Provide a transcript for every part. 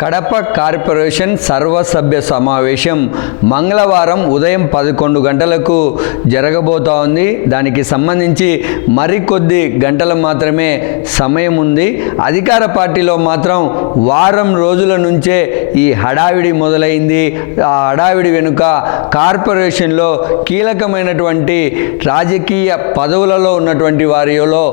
Kadapa corporation సర్వసభ్య సమావేశం మంగళవారం ఉదయం పదకొండు గంటలకు జరగబోతా ఉంది దానికి సంబంధించి మరికొద్ది గంటలు మాత్రమే సమయం ఉంది. అధికార పార్టీలో మాత్రం వారం రోజుల నుంచే ఈ హడావిడి మొదలైంది. ఆ హడావిడి వెనుక కార్పొరేషన్లో కీలకమైనటువంటి రాజకీయ పదవులలో ఉన్నటువంటి వారిలో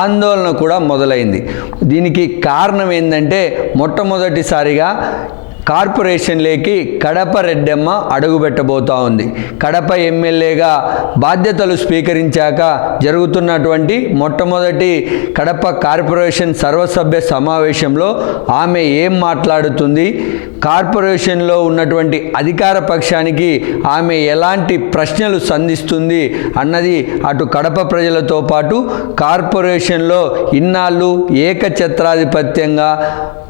ఆందోళన కూడా మొదలైంది. దీనికి కారణం ఏంటంటే మొట్టమొదటిసారి మొట్టమొదటిసారిగా కార్పొరేషన్లోకి కడప రెడ్డమ్మ అడుగుపెట్టబోతా ఉంది. కడప ఎమ్మెల్యేగా బాధ్యతలు స్వీకరించాక జరుగుతున్నటువంటి మొట్టమొదటి కడప కార్పొరేషన్ సర్వసభ్య సమావేశంలో ఆమె ఏం మాట్లాడుతుంది? కార్పొరేషన్లో ఉన్నటువంటి అధికార పక్షానికి ఆమె ఎలాంటి ప్రశ్నలు సంధిస్తుంది అన్నది అటు కడప ప్రజలతో పాటు కార్పొరేషన్లో ఇన్నాళ్ళు ఏకఛత్రాధిపత్యంగా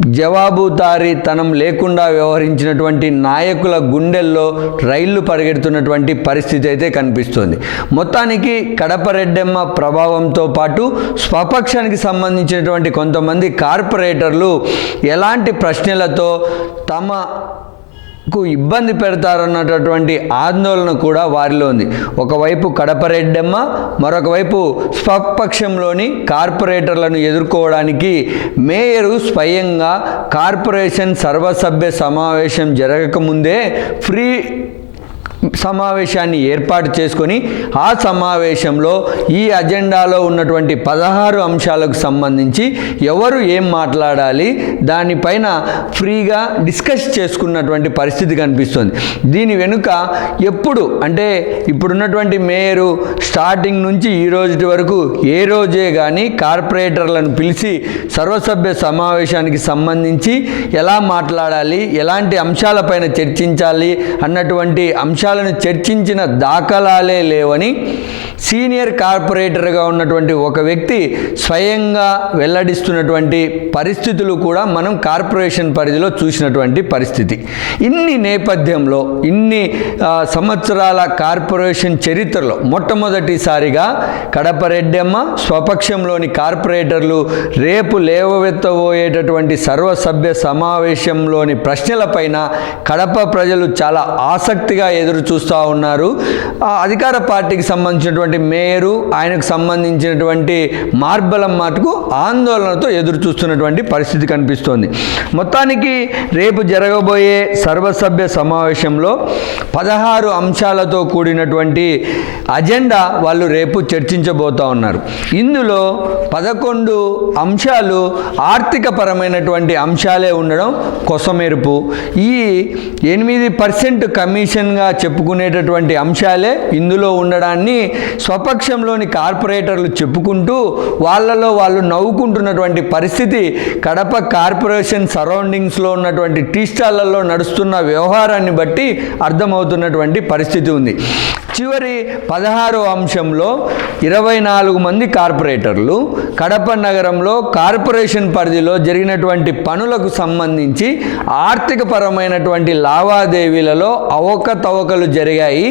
జవాబుదారీతనం లేకుండా వ్యవహరించినటువంటి నాయకుల గుండెల్లో రైళ్ళు పరిగెడుతున్నటువంటి పరిస్థితి అయితే కనిపిస్తుంది. మొత్తానికి కడప రెడ్డెమ్మ ప్రభావంతో పాటు స్వపక్షానికి సంబంధించినటువంటి కొంతమంది కార్పొరేటర్లు ఎలాంటి ప్రశ్నలతో తమ కు ఇబ్బంది పెడతారన్నటువంటి ఆందోళన కూడా వారిలో ఉంది. ఒకవైపు కడపరెడ్డమ్మ మరొక వైపు స్వపక్షంలోని కార్పొరేటర్లను ఎదుర్కోవడానికి మేయరు స్వయంగా కార్పొరేషన్ సర్వసభ్య సమావేశం జరగకముందే ఫ్రీ సమావేశాన్ని ఏర్పాటు చేసుకొని ఆ సమావేశంలో ఈ అజెండాలో ఉన్నటువంటి పదహారు అంశాలకు సంబంధించి ఎవరు ఏం మాట్లాడాలి దానిపైన ఫ్రీగా డిస్కస్ చేసుకున్నటువంటి పరిస్థితి కనిపిస్తుంది. దీని వెనుక ఎప్పుడు అంటే ఇప్పుడున్నటువంటి మేయరు స్టార్టింగ్ నుంచి ఈ రోజు వరకు ఏ రోజే కానీ కార్పొరేటర్లను పిలిచి సర్వసభ్య సమావేశానికి సంబంధించి ఎలా మాట్లాడాలి ఎలాంటి అంశాలపైన చర్చించాలి అన్నటువంటి అంశాలను చర్చించిన దాఖలాలే లేవని సీనియర్ కార్పొరేటర్గా ఉన్నటువంటి ఒక వ్యక్తి స్వయంగా వెల్లడిస్తున్నటువంటి పరిస్థితులు కూడా మనం కార్పొరేషన్ పరిధిలో చూసినటువంటి పరిస్థితి. ఇన్ని నేపథ్యంలో ఇన్ని సంవత్సరాల కార్పొరేషన్ చరిత్రలో మొట్టమొదటిసారిగా కడప రెడ్డమ్మ స్వపక్షంలోని కార్పొరేటర్లు రేపు లేవవెత్తబోయేటటువంటి సర్వసభ్య సమావేశంలోని ప్రశ్నలపైన కడప ప్రజలు చాలా ఆసక్తిగా ఎదురు చూస్తూ ఉన్నారు. ఆ అధికార పార్టీకి సంబంధించినటువంటి మేయరు ఆయనకు సంబంధించినటువంటి మార్బలం మాటకు ఆందోళనతో ఎదురు చూస్తున్నటువంటి పరిస్థితి కనిపిస్తోంది. మొత్తానికి రేపు జరగబోయే సర్వసభ్య సమావేశంలో పదహారు అంశాలతో కూడినటువంటి అజెండా వాళ్ళు రేపు చర్చించబోతూ ఉన్నారు. ఇందులో పదకొండు అంశాలు ఆర్థిక పరమైనటువంటి అంశాలే ఉండడం కొసమెరుపు. ఈ ఎనిమిది పర్సెంట్ కమిషన్గా చెప్పుకునేటటువంటి అంశాలే ఇందులో ఉండడాన్ని స్వపక్షంలోని కార్పొరేటర్లు చెప్పుకుంటూ వాళ్ళలో వాళ్ళు నవ్వుకుంటున్నటువంటి పరిస్థితి కడప కార్పొరేషన్ సరౌండింగ్స్లో ఉన్నటువంటి టీ స్టాళ్ళలో నడుస్తున్న వ్యవహారాన్ని బట్టి అర్థమవుతున్నటువంటి పరిస్థితి ఉంది. చివరి పదహారో అంశంలో ఇరవై నాలుగు మంది కార్పొరేటర్లు కడప నగరంలో కార్పొరేషన్ పరిధిలో జరిగినటువంటి పనులకు సంబంధించి ఆర్థికపరమైనటువంటి లావాదేవీలలో అవకతవకలు జరిగాయి.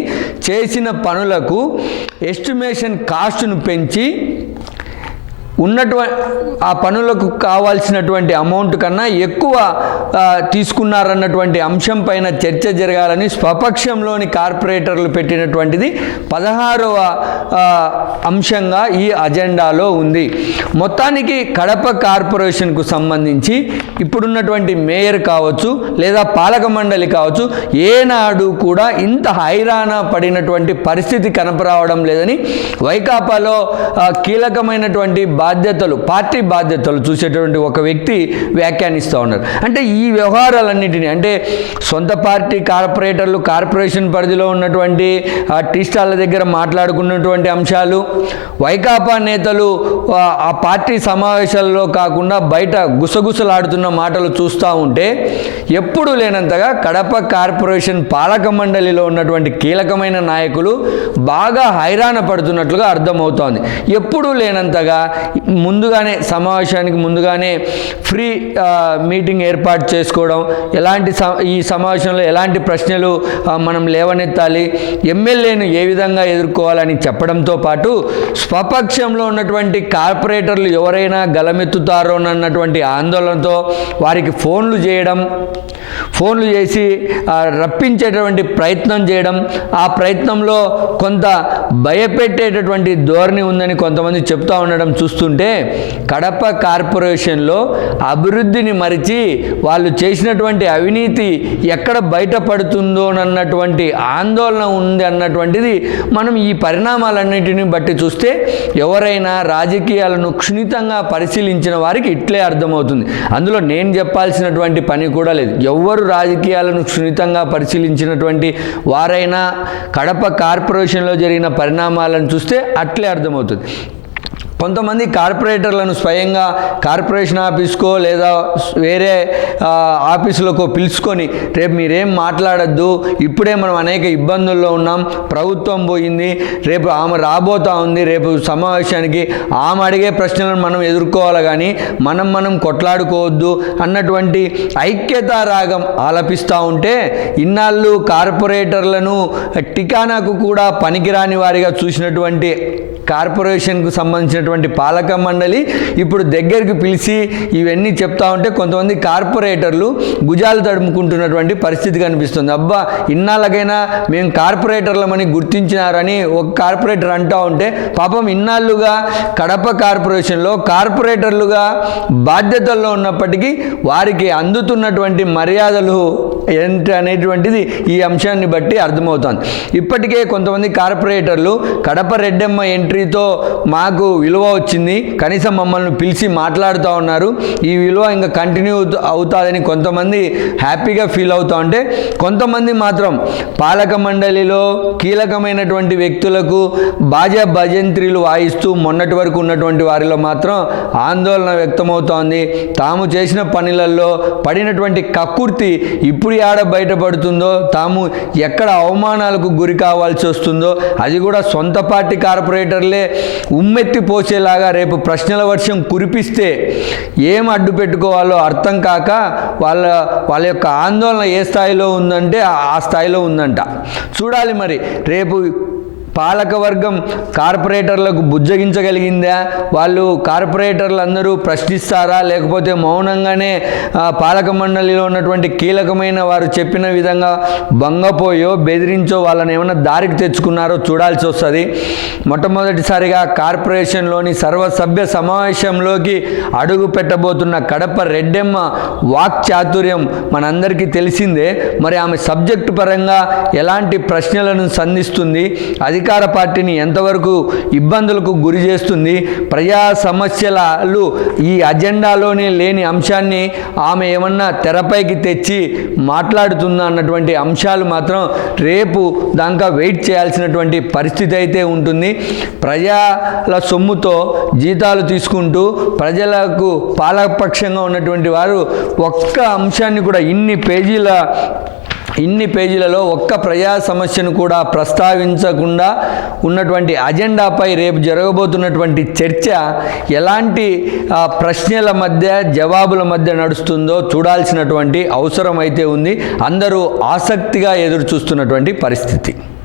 చేసిన పనులకు ఎస్టిమేషన్ కాస్ట్ను పెంచి ఉన్నటువంటి ఆ పనులకు కావాల్సినటువంటి అమౌంట్ కన్నా ఎక్కువ తీసుకున్నారన్నటువంటి అంశం పైన చర్చ జరగాలని స్వపక్షంలోని కార్పొరేటర్లు పెట్టినటువంటిది పదహారవ అంశంగా ఈ అజెండాలో ఉంది. మొత్తానికి కడప కార్పొరేషన్కు సంబంధించి ఇప్పుడున్నటువంటి మేయర్ కావచ్చు లేదా పాలక మండలి కావచ్చు ఏనాడు కూడా ఇంత హైరాణ పడినటువంటి పరిస్థితి కనపరావడం లేదని వైకాపాలో కీలకమైనటువంటి బా బాధ్యతలు పార్టీ బాధ్యతలు చూసేటువంటి ఒక వ్యక్తి వ్యాఖ్యానిస్తూ ఉన్నారు. అంటే ఈ వ్యవహారాలన్నింటినీ అంటే సొంత పార్టీ కార్పొరేటర్లు కార్పొరేషన్ పరిధిలో ఉన్నటువంటి ఆ టీ స్టాళ్ళ దగ్గర మాట్లాడుకున్నటువంటి అంశాలు వైకాపా నేతలు ఆ, పార్టీ సమావేశాల్లో కాకుండా బయట గుసగుసలాడుతున్న మాటలు చూస్తూ ఉంటే ఎప్పుడు లేనంతగా కడప కార్పొరేషన్ పాలక మండలిలో ఉన్నటువంటి కీలకమైన నాయకులు బాగా హైరాణ పడుతున్నట్లుగా అర్థమవుతోంది. ఎప్పుడూ లేనంతగా ముందుగానే సమావేశానికి ముందుగానే ఫ్రీ మీటింగ్ ఏర్పాటు చేసుకోవడం ఎలాంటి స ఈ సమావేశంలో ఎలాంటి ప్రశ్నలు మనం లేవనెత్తాలి ఎమ్మెల్యేను ఏ విధంగా ఎదుర్కోవాలని చెప్పడంతో పాటు స్వపక్షంలో ఉన్నటువంటి కార్పొరేటర్లు ఎవరైనా గలమెత్తుతారోనన్నటువంటి ఆందోళనతో వారికి ఫోన్లు చేయడం ఫోన్లు చేసి రప్పించేటటువంటి ప్రయత్నం చేయడం ఆ ప్రయత్నంలో కొంత భయపెట్టేటటువంటి ధోరణి ఉందని కొంతమంది చెప్తా ఉండడం చూస్తుంటే కడప కార్పొరేషన్లో అభివృద్ధిని మరిచి వాళ్ళు చేసినటువంటి అవినీతి ఎక్కడ బయటపడుతుందోనన్నటువంటి ఆందోళన ఉంది అన్నటువంటిది మనం ఈ పరిణామాలన్నింటినీ బట్టి చూస్తే ఎవరైనా రాజకీయాలను క్షుణితంగా పరిశీలించిన వారికి ఇట్లే అర్థమవుతుంది. అందులో నేను చెప్పాల్సినటువంటి పని కూడా లేదు. ఎవరు రాజకీయాలను క్షుణితంగా పరిశీలించినటువంటి వారైనా కడప కార్పొరేషన్లో జరిగిన పరిణామాలను చూస్తే అట్లే అర్థమవుతుంది. కొంతమంది కార్పొరేటర్లను స్వయంగా కార్పొరేషన్ ఆఫీస్కో లేదా వేరే ఆఫీసులకో పిలుచుకొని రేపు మీరేం మాట్లాడద్దు ఇప్పుడే మనం అనేక ఇబ్బందుల్లో ఉన్నాం ప్రభుత్వం పోయింది రేపు ఆమె రాబోతా ఉంది రేపు సమావేశానికి ఆమె అడిగే ప్రశ్నలను మనం ఎదుర్కోవాలి కానీ మనం మనం కొట్లాడుకోవద్దు అన్నటువంటి ఐక్యత రాగం ఆలపిస్తూ ఉంటే ఇన్నాళ్ళు కార్పొరేటర్లను టికానాకు కూడా పనికిరాని వారిగా చూసినటువంటి కార్పొరేషన్కు సంబంధించినటువంటి పాలక మండలి ఇప్పుడు దగ్గరికి పిలిచి ఇవన్నీ చెప్తా ఉంటే కొంతమంది కార్పొరేటర్లు భుజాలు తడుముకుంటున్నటువంటి పరిస్థితి కనిపిస్తుంది. అబ్బా ఇన్నాళ్ళకైనా మేము కార్పొరేటర్లమని గుర్తించినారని ఒక కార్పొరేటర్ అంటా ఉంటే పాపం ఇన్నాళ్ళుగా కడప కార్పొరేషన్లో కార్పొరేటర్లుగా బాధ్యతల్లో ఉన్నప్పటికీ వారికి అందుతున్నటువంటి మర్యాదలు ఏంటి అనేటువంటిది ఈ అంశాన్ని బట్టి అర్థమవుతుంది. ఇప్పటికే కొంతమంది కార్పొరేటర్లు కడప రెడ్డమ్మ ఎంట్రీతో మాకు విలువ విలువ వచ్చింది. కనీసం మమ్మల్ని పిలిచి మాట్లాడుతూ ఉన్నారు. ఈ విలువ ఇంకా కంటిన్యూ అవుతుందని కొంతమంది హ్యాపీగా ఫీల్ అవుతూ ఉంటే కొంతమంది మాత్రం పాలక మండలిలో కీలకమైనటువంటి వ్యక్తులకు బాజా భజంత్రీలు వాయిస్తూ మొన్నటి వరకు ఉన్నటువంటి వారిలో మాత్రం ఆందోళన వ్యక్తమవుతోంది. తాము చేసిన పనులలో పడినటువంటి కక్కుర్తి ఇప్పుడు ఆడ బయటపడుతుందో తాము ఎక్కడ అవమానాలకు గురి కావాల్సి వస్తుందో అది కూడా సొంత పార్టీ కార్పొరేటర్లే ఉమ్మెత్తి వచ్చేలాగా రేపు ప్రశ్నల వర్షం కురిపిస్తే ఏం అడ్డు పెట్టుకోవాలో అర్థం కాక వాళ్ళ వాళ్ళ యొక్క ఆందోళన ఏ స్థాయిలో ఉందంటే ఆ స్థాయిలో ఉందంట. చూడాలి మరి రేపు పాలకవర్గం కార్పొరేటర్లకు బుజ్జగించగలిగిందా? వాళ్ళు కార్పొరేటర్లు అందరూ ప్రశ్నిస్తారా? లేకపోతే మౌనంగానే పాలక మండలిలో ఉన్నటువంటి కీలకమైన వారు చెప్పిన విధంగా భంగపోయో బెదిరించో వాళ్ళని ఏమైనా దారికి తెచ్చుకున్నారో చూడాల్సి వస్తుంది. మొట్టమొదటిసారిగా కార్పొరేషన్లోని సర్వసభ్య సమావేశంలోకి అడుగు పెట్టబోతున్న కడప రెడ్డెమ్మ వాక్ చాతుర్యం మనందరికీ తెలిసిందే. మరి ఆమె సబ్జెక్టు పరంగా ఎలాంటి ప్రశ్నలను సంధిస్తుంది? అది అధికార పార్టీని ఎంతవరకు ఇబ్బందులకు గురి చేస్తుంది ప్రజా సమస్యలు ఈ అజెండాలోనే లేని అంశాన్ని ఆమె ఏమన్నా తెరపైకి తెచ్చి మాట్లాడుతుందా అన్నటువంటి అంశాలు మాత్రం రేపు దాకా వెయిట్ చేయాల్సినటువంటి పరిస్థితి అయితే ఉంటుంది. ప్రజల సొమ్ముతో జీతాలు తీసుకుంటూ ప్రజలకు పాలపక్షంగా ఉన్నటువంటి వారు ఒక్క అంశాన్ని కూడా ఇన్ని పేజీల ఇన్ని పేజీలలో ఒక్క ప్రజా సమస్యను కూడా ప్రస్తావించకుండా ఉన్నటువంటి అజెండాపై రేపు జరగబోతున్నటువంటి చర్చ ఎలాంటి ప్రశ్నల మధ్య జవాబుల మధ్య నడుస్తుందో చూడాల్సినటువంటి అవసరం అయితే ఉంది. అందరూ ఆసక్తిగా ఎదురు చూస్తున్నటువంటి పరిస్థితి.